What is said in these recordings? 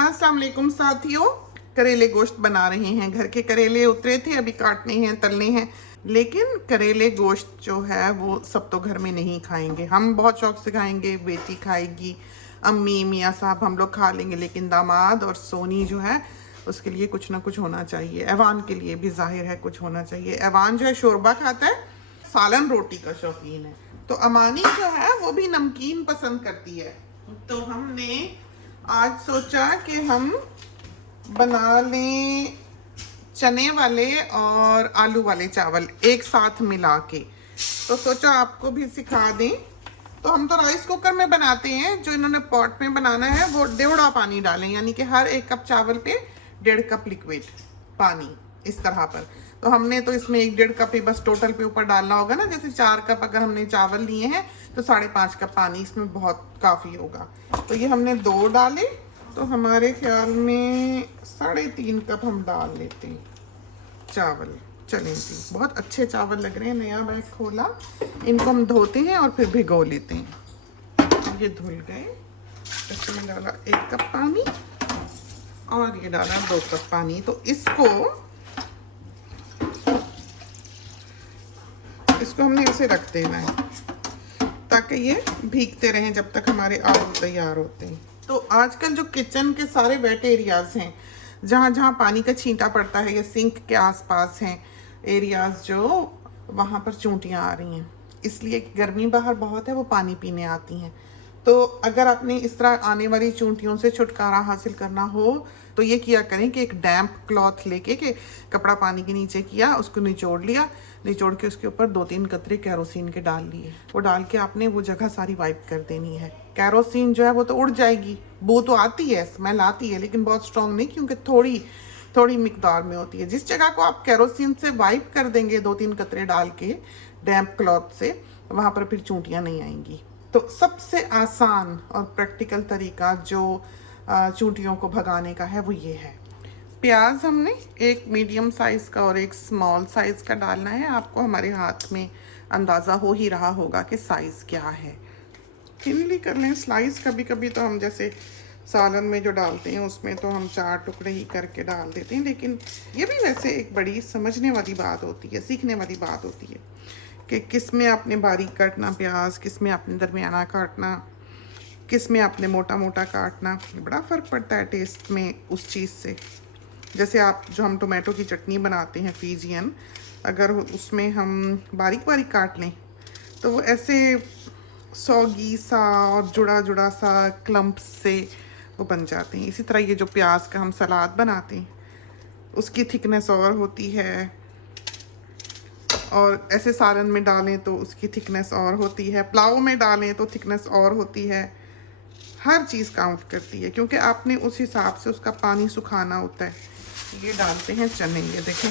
अस्सलाम वालेकुम साथियों, करेले गोश्त बना रहे हैं। घर के करेले उतरे थे, अभी काटने हैं, तलने हैं। लेकिन करेले गोश्त जो है वो सब तो घर में नहीं खाएंगे। हम बहुत शौक से खाएंगे, बेटी खाएगी, अम्मी, मियाँ साहब, हम लोग खा लेंगे। लेकिन दामाद और सोनी जो है उसके लिए कुछ ना कुछ होना चाहिए। ऐवान के लिए भी जाहिर है कुछ होना चाहिए। ऐवान जो है शोरबा खाता है, सालन रोटी का शौकीन है। तो अमानी जो है वो भी नमकीन पसंद करती है। तो हमने आज सोचा कि हम बना लें चने वाले और आलू वाले चावल एक साथ मिला के। तो सोचा आपको भी सिखा दें। तो हम तो राइस कुकर में बनाते हैं, जो इन्होंने पॉट में बनाना है वो 1.5 पानी डालें, यानी कि हर 1 कप चावल पे 1.5 कप लिक्विड पानी, इस तरह पर। तो हमने तो इसमें 1.5 कप ही बस टोटल पे ऊपर डालना होगा ना। जैसे 4 कप अगर हमने चावल लिए हैं तो 5.5 कप पानी इसमें बहुत काफ़ी होगा। तो ये हमने 2 डाले, तो हमारे ख्याल में 3.5 कप हम डाल लेते हैं चावल। चलें जी, बहुत अच्छे चावल लग रहे हैं। नया बैग खोला, इनको हम धोते हैं और फिर भिगो लेते हैं। ये धुल गए। इसमें डाला 1 कप पानी और ये डाला 2 कप पानी। तो इसको हमने ऐसे रख देना है ताकि ये भीगते रहें जब तक हमारे आलू तैयार होते हैं। तो आजकल जो किचन के सारे वेट एरियाज हैं, जहाँ जहाँ पानी का छींटा पड़ता है या सिंक के आसपास हैं एरियाज, जो वहाँ पर चूंटियाँ आ रही हैं, इसलिए कि गर्मी बाहर बहुत है, वो पानी पीने आती हैं। तो अगर आपने इस तरह आने वाली चूंटियों से छुटकारा हासिल करना हो तो ये किया करें कि एक डैम्प क्लॉथ लेके के कपड़ा पानी के नीचे किया, उसको निचोड़ लिया, निचोड़ के उसके ऊपर 2-3 कतरे कैरोसिन के डाल लिए। वो डाल के आपने वो जगह सारी वाइप कर देनी है। कैरोसिन जो है वो तो उड़ जाएगी, बू तो आती है, स्मेल आती है, लेकिन बहुत स्ट्रॉन्ग नहीं, क्योंकि थोड़ी मिकदार में होती है। जिस जगह को आप कैरोसिन से वाइप कर देंगे 2-3 कतरे डाल के डैम्प क्लॉथ से, वहाँ पर फिर चूंटियाँ नहीं आएंगी। तो सबसे आसान और प्रैक्टिकल तरीका जो चूंटियों को भगाने का है वो ये है। प्याज हमने एक मीडियम साइज़ का और एक स्मॉल साइज़ का डालना है। आपको हमारे हाथ में अंदाज़ा हो ही रहा होगा कि साइज़ क्या है। थिनली कर लें स्लाइस। कभी कभी तो हम जैसे सालन में जो डालते हैं उसमें तो हम 4 टुकड़े ही करके डाल देते हैं, लेकिन ये भी वैसे एक बड़ी समझने वाली बात होती है, सीखने वाली बात होती है कि किस में आपने बारीक काटना प्याज, किस में आपने दरमियाना काटना, किस में आपने मोटा मोटा काटना। बड़ा फ़र्क पड़ता है टेस्ट में उस चीज़ से। जैसे जो हम टोमेटो की चटनी बनाते हैं फीजियन, अगर उसमें हम बारीक बारीक काट लें तो वो ऐसे सौगी सा और जुड़ा जुड़ा सा क्लम्प से वो बन जाते हैं। इसी तरह ये जो प्याज का हम सलाद बनाते हैं उसकी थिकनेस और होती है, और ऐसे सालन में डालें तो उसकी थिकनेस और होती है, पुलाव में डालें तो थिकनेस और होती है। हर चीज़ काउंट करती है, क्योंकि आपने उस हिसाब से उसका पानी सुखाना होता है। ये डालते हैं चने। ये देखें,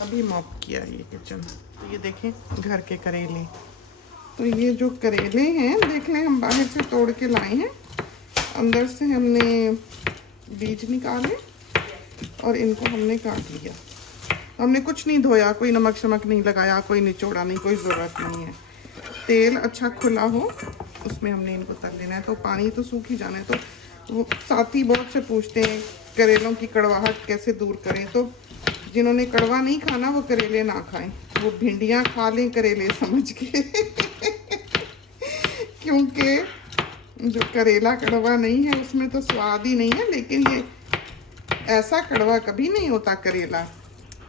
अभी मॉप किया ये किचन। तो ये देखें घर के करेले। तो ये जो करेले हैं देख लें, हम बाहर से तोड़ के लाए हैं, अंदर से हमने बीज निकाले और इनको हमने काट लिया। हमने कुछ नहीं धोया, कोई नमक शमक नहीं लगाया, कोई निचोड़ा नहीं, कोई ज़रूरत नहीं है। तेल अच्छा खुला हो उसमें हमने इनको तल लेना है। तो पानी तो सूख ही जाना है। तो वो साथी बहुत से पूछते हैं करेलों की कड़वाहट कैसे दूर करें। तो जिन्होंने कड़वा नहीं खाना वो करेले ना खाएं, वो भिंडियाँ खा लें करेले समझ के क्योंकि जो करेला कड़वा नहीं है उसमें तो स्वाद ही नहीं है, लेकिन ये ऐसा कड़वा कभी नहीं होता करेला।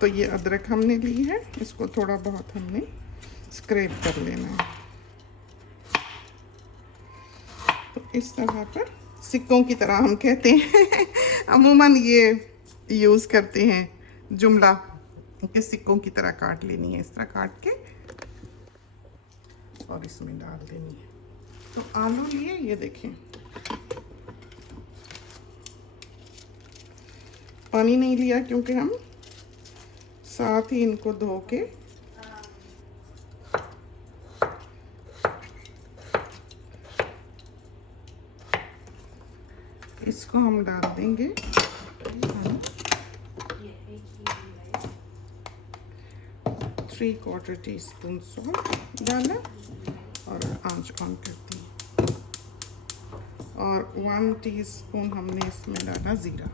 तो ये अदरक हमने ली है, इसको थोड़ा बहुत हमने स्क्रैप कर लेना है। तो इस तरह पर सिक्कों की तरह हम कहते हैं अमूमन ये यूज़ करते हैं जुमला कि सिक्कों की तरह काट लेनी है। इस तरह काट के और इसमें डाल देनी है। तो आलू लिए, ये देखें पानी नहीं लिया क्योंकि हम साथ ही इनको धो के इसको हम डाल देंगे 3/4 टीस्पून सॉल्ट डाला और आंच ऑन कर दी। और 1 टीस्पून हमने इसमें डाला ज़ीरा।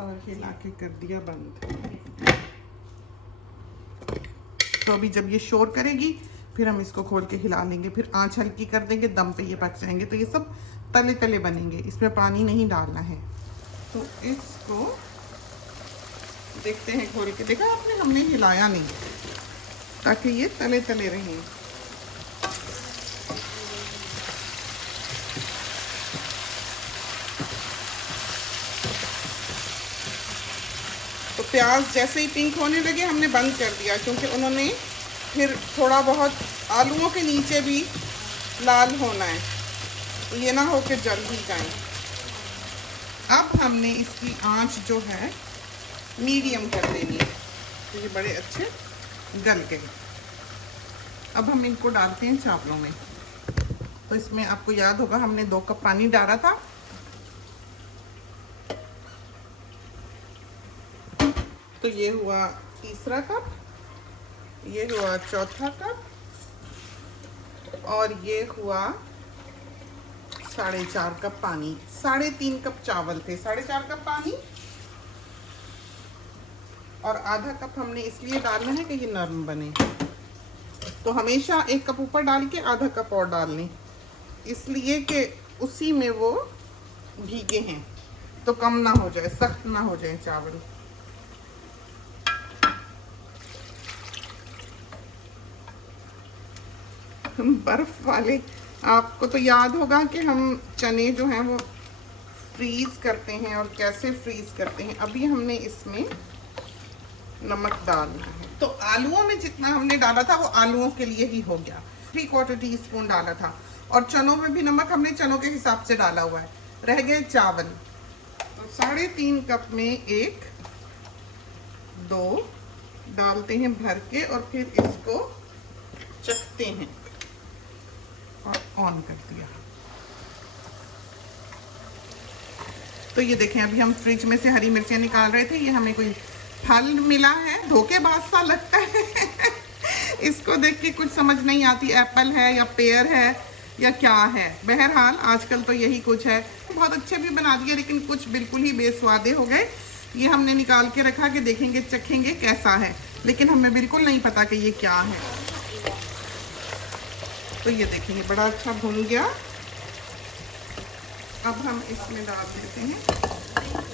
और हिला के कर दिया बंद। तो अभी जब ये शोर करेगी फिर हम इसको खोल के हिला लेंगे, फिर आंच हल्की कर देंगे, दम पे ये पक जाएंगे। तो ये सब तले तले बनेंगे, इसमें पानी नहीं डालना है। तो इसको देखते हैं खोल के। देखा आपने, हमने हिलाया नहीं ताकि ये तले तले रहें। तो प्याज जैसे ही पिंक होने लगे हमने बंद कर दिया, क्योंकि उन्होंने फिर थोड़ा बहुत आलूओं के नीचे भी लाल होना है, तो ये ना हो के जल ही जाए। अब हमने इसकी आंच जो है मीडियम कर देनी है, तो ये बड़े अच्छे गल गए। अब हम इनको डालते हैं चावलों में। तो इसमें आपको याद होगा हमने 2 कप पानी डाला था। तो ये हुआ तीसरा कप, ये हुआ चौथा कप, और ये हुआ 4.5 कप पानी। 3.5 कप चावल थे, 4.5 कप पानी, और आधा कप हमने इसलिए डालना है कि ये नरम बने। तो हमेशा 1 कप ऊपर डाल के आधा कप और डाल लें, इसलिए कि उसी में वो भीगे हैं, तो कम ना हो जाए, सख्त ना हो जाए चावल। बर्फ वाले, आपको तो याद होगा कि हम चने जो हैं वो फ्रीज करते हैं, और कैसे फ्रीज करते हैं। अभी हमने इसमें नमक डालना है। तो आलूओं में जितना हमने डाला था वो आलूओं के लिए ही हो गया, 3/4 टीस्पून डाला था। और चनों में भी नमक हमने चनों के हिसाब से डाला हुआ है। रह गए चावल, तो 3.5 कप में 1 2 डालते हैं भर के, और फिर इसको चखते हैं, और ऑन कर दिया। तो ये देखें, अभी हम फ्रिज में से हरी मिर्चें निकाल रहे थे। ये हमें कोई फल मिला है, धोखेबाज सा लगता है। इसको देख के कुछ समझ नहीं आती, एप्पल है या पेयर है या क्या है। बहरहाल आजकल तो यही कुछ है। बहुत अच्छे भी बना दिए, लेकिन कुछ बिल्कुल ही बेस्वादे हो गए। ये हमने निकाल के रखा कि देखेंगे, चखेंगे कैसा है, लेकिन हमें बिल्कुल नहीं पता कि ये क्या है। तो ये देखेंगे बड़ा अच्छा भुन गया। अब हम इसमें डाल देते हैं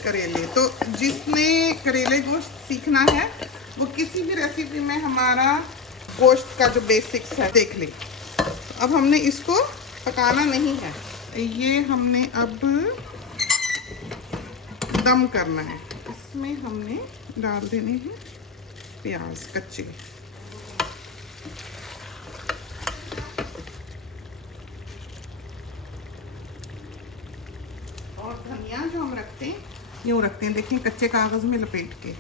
करेले। तो जिसने करेले गोश्त सीखना है वो किसी भी रेसिपी में हमारा गोश्त का जो बेसिक्स है देख ले। अब हमने इसको पकाना नहीं है, ये हमने अब दम करना है। इसमें हमने डाल देने हैं प्याज कच्चे, और धनिया जो हम रखते हैं यूँ रखते हैं, देखिए कच्चे कागज़ में लपेट के।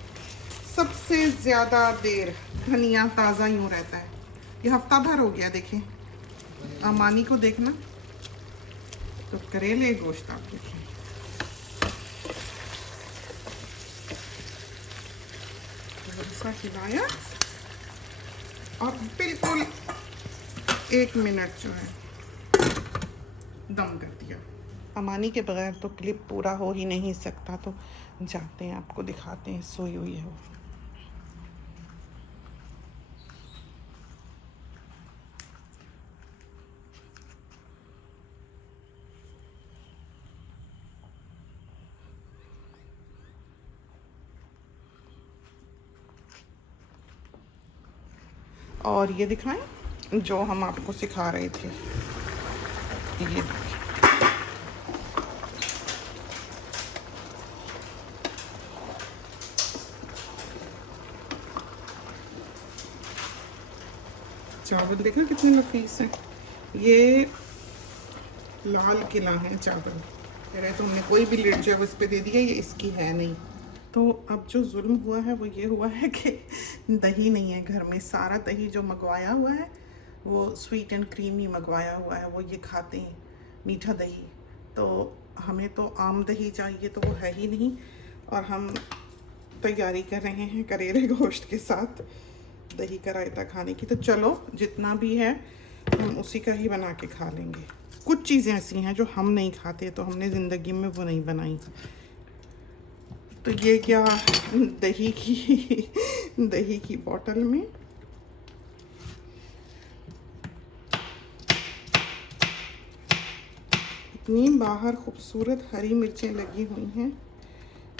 सबसे ज़्यादा देर धनिया ताज़ा यूँ रहता है। ये हफ्ता भर हो गया, देखें अमानी को देखना। तो करेले गोश्त आप देखें, ऐसा खिलाया और बिल्कुल 1 मिनट जो है दम कर दिया। अमानी के बगैर तो क्लिप पूरा हो ही नहीं सकता। तो जाते हैं, आपको दिखाते हैं, सोई हुई है वो। और ये दिखाएं जो हम आपको सिखा रहे थे, ये चावल देखा कितने नफीस हैं। ये लाल किला है चावल, कह रहे तो हमने कोई भी लिड जो है उस पर दे दिया, ये इसकी है नहीं। तो अब जो जुल्म हुआ है वो ये हुआ है कि दही नहीं है घर में। सारा दही जो मंगवाया हुआ है वो स्वीट एंड क्रीमी मंगवाया हुआ है, वो ये खाते हैं मीठा दही। तो हमें तो आम दही चाहिए, तो वो है ही नहीं। और हम तैयारी कर रहे हैं करेले गोश्त के साथ। दही का रायता खाने की। तो चलो जितना भी है हम उसी का ही बना के खा लेंगे। कुछ चीज़ें ऐसी हैं जो हम नहीं खाते, तो हमने ज़िंदगी में वो नहीं बनाई। तो ये क्या, दही की बोतल में इतनी बाहर खूबसूरत हरी मिर्चें लगी हुई हैं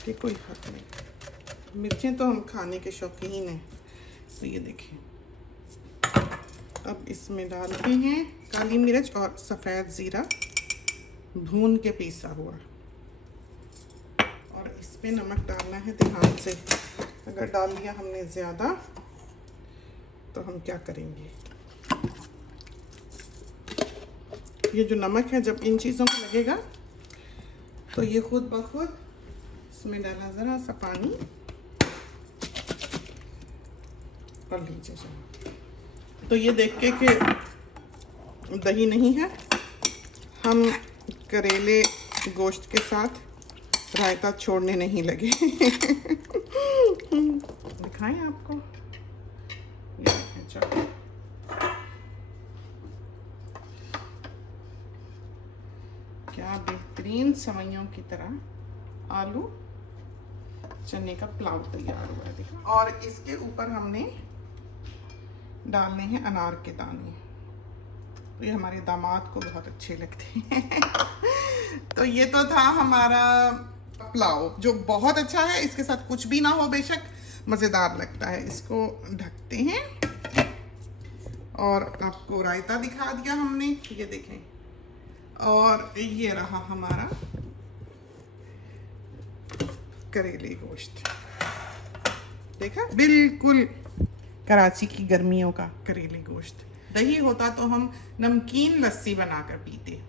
कि कोई हद नहीं। मिर्चें तो हम खाने के शौकीन हैं। तो ये देखिए, अब इसमें डालते हैं काली मिर्च और सफ़ेद ज़ीरा भून के पीसा हुआ, और इस पे नमक डालना है ध्यान से। अगर डाल दिया हमने ज़्यादा तो हम क्या करेंगे। ये जो नमक है जब इन चीज़ों को लगेगा तो ये खुद ब खुद इसमें डाला ज़रा सा पानी और लीजिए जरा। तो ये देख के कि दही नहीं है, हम करेले गोश्त के साथ रायता छोड़ने नहीं लगे। दिखाएं आपको, ये देखें। चलो क्या बेहतरीन सेवइयों की तरह आलू चने का पुलाव तैयार हुआ है, देखा। और इसके ऊपर हमने डालने हैं अनार के दाने। तो ये हमारे दामाद को बहुत अच्छे लगते हैं। तो ये तो था हमारा पुलाव, जो बहुत अच्छा है। इसके साथ कुछ भी ना हो बेशक मज़ेदार लगता है। इसको ढकते हैं और आपको रायता दिखा दिया हमने, ये देखें। और ये रहा हमारा करेले गोश्त, देखा, बिल्कुल कराची की गर्मियों का करेले गोश्त। दही होता तो हम नमकीन लस्सी बनाकर पीते,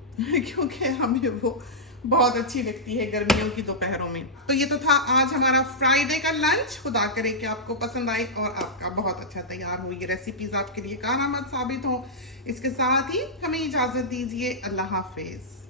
क्योंकि हमें वो बहुत अच्छी लगती है गर्मियों की दोपहरों में। तो ये तो था आज हमारा फ्राइडे का लंच। खुदा करे कि आपको पसंद आए और आपका बहुत अच्छा तैयार हो, ये रेसिपीज आपके लिए कारआमद साबित हो। इसके साथ ही हमें इजाज़त दीजिए। अल्लाह हाफिज़।